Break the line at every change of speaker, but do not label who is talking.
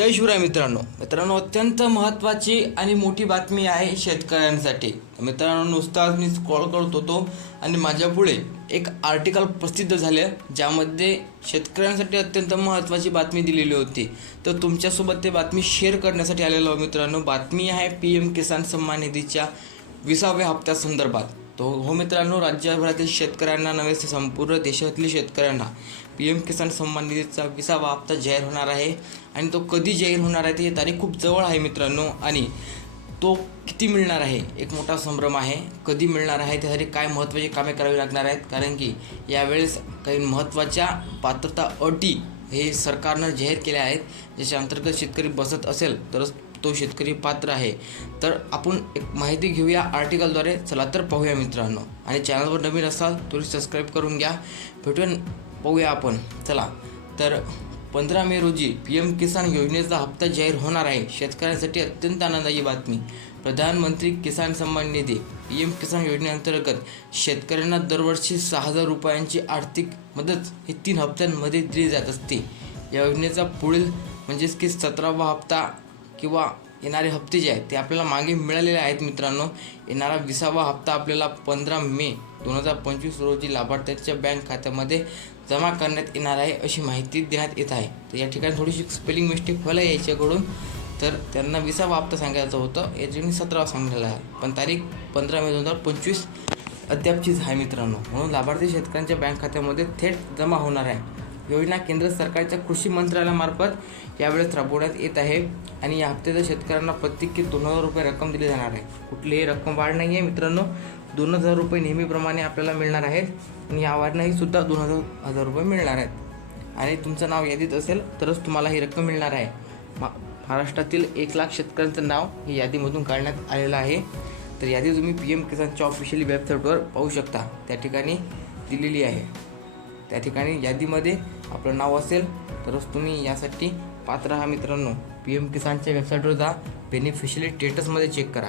जय शिवराय मित्रांनो. मित्रांनो अत्यंत महत्त्वाची आणि मोठी बातमी आहे शेतकऱ्यांसाठी. मित्रांनो नुसताच मी स्क्रॉल करत होतो आणि माझ्यापुढे एक आर्टिकल प्रसिद्ध झालं ज्यामध्ये शेतकऱ्यांसाठी अत्यंत महत्त्वाची बातमी दिलेली होती. तर तुमच्यासोबत ते बातमी शेअर करण्यासाठी आलेलो मित्रांनो. बातमी आहे पी एम किसान सन्मान निधीच्या विसाव्या हप्त्यासंदर्भात तो हो मित्रांनो राज्यभरातील शेतकऱ्यांना नव्हे संपूर्ण देशातील शेतकऱ्यांना पी एम किसान सन्मान निधीचा विसावा हप्ता जाहीर होणार आहे. आणि तो कधी जाहीर होणार आहे ते तारीख खूप जवळ आहे मित्रांनो. आणि तो किती मिळणार आहे एक मोठा संभ्रम आहे. कधी मिळणार आहे त्यासाठी काय महत्त्वाची कामे करावी लागणार आहेत? कारण की यावेळेस काही महत्त्वाच्या पात्रता अटी हे सरकारनं जाहीर केल्या आहेत. ज्याच्या अंतर्गत शेतकरी बसत असेल तरच तो शेतकरी पात्र आहे. तर आपण एक माहिती घेऊया आर्टिकलद्वारे. चला तर पाहूया मित्रांनो. आणि चॅनलवर नवीन असाल तरी सबस्क्राईब करून घ्या. भेटूया पाहूया आपण. चला. तर पंधरा मे रोजी पी एम किसान योजनेचा हप्ता जाहीर होणार आहे. शेतकऱ्यांसाठी अत्यंत आनंदाची बातमी. प्रधानमंत्री किसान सन्मान निधी. पी एम किसान योजनेअंतर्गत शेतकऱ्यांना दरवर्षी सहा हजार रुपयांची आर्थिक मदत ही तीन हप्त्यांमध्ये दिली जात असते. या योजनेचा पुढील म्हणजेच की सतरावा हप्ता किंवा येणारे हप्ते जे आहेत ते आपल्याला मागे मिळालेले आहेत मित्रांनो. येणारा विसावा हप्ता आपल्याला पंधरा मे दोन हजार पंचवीस रोजी लाभार्थ्यांच्या बँक खात्यामध्ये जमा करण्यात येणार आहे अशी माहिती देण्यात येत आहे. तर या ठिकाणी थोडीशी स्पेलिंग मिस्टेक व्हायला याच्याकडून. तर त्यांना विसावा हप्ता सांगायचं होतं. याच्याने सतरावा सांगितलेला आहे. पण तारीख पंधरा मे दोन हजार पंचवीस अद्यापचीच आहे मित्रांनो. म्हणून लाभार्थी शेतकऱ्यांच्या बँक खात्यामध्ये थेट जमा होणार आहे. योजना केंद्र सरकारच्या कृषी मंत्रालयामार्फत यावेळेस राबवण्यात येत आहे आणि या हप्त्याच्या शेतकऱ्यांना प्रत्येकी दोन हजार रुपये रक्कम दिली जाणार आहे. कुठलीही रक्कम वाढ नाही आहे मित्रांनो दोन हजार रुपये नेहमीप्रमाणे आपल्याला मिळणार आहेत आणि या वाढण्याही सुद्धा दोन हजार हजार रुपये मिळणार आहेत. आणि तुमचं नाव यादीत असेल तरच तुम्हाला ही रक्कम मिळणार आहे. मा महाराष्ट्रातील एक लाख शेतकऱ्यांचं नाव ही यादीमधून काढण्यात आलेलं आहे. तर यादी तुम्ही पी एम किसानच्या ऑफिशियल वेबसाईटवर पाहू शकता. त्या ठिकाणी दिलेली आहे. त्या ठिकाणी यादीमध्ये आपलं नाव असेल तरच तुम्ही यासाठी पात्र आहात मित्रांनो. पी एम किसानच्या वेबसाईटवर जा बेनिफिशियरी स्टेटसमध्ये चेक करा.